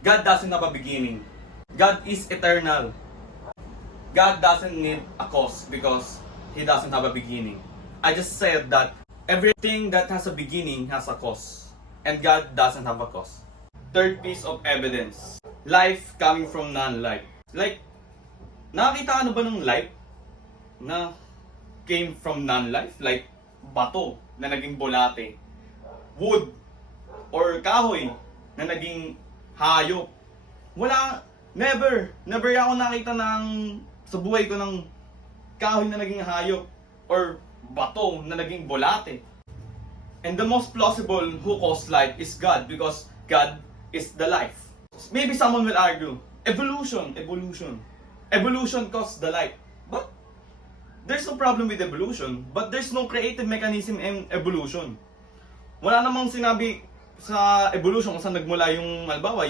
God doesn't have a beginning. God is eternal. God doesn't need a cause because He doesn't have a beginning. I just said that everything that has a beginning has a cause. And God doesn't have a cause. Third piece of evidence. Life coming from non-life. Like, nakakita ka na ba ng life na came from non-life? Like, bato na naging bolate. Wood or kahoy na naging hayop. Wala, never ako nakita ng sa buhay ko ng kahoy na naging hayop or bato na naging bolate. And the most plausible who caused life is God because God is the life. Maybe someone will argue, evolution caused the life. But there's no problem with evolution, but there's no creative mechanism in evolution. Wala namang sinabi sa evolution kung saan nagmula yung, halimbawa,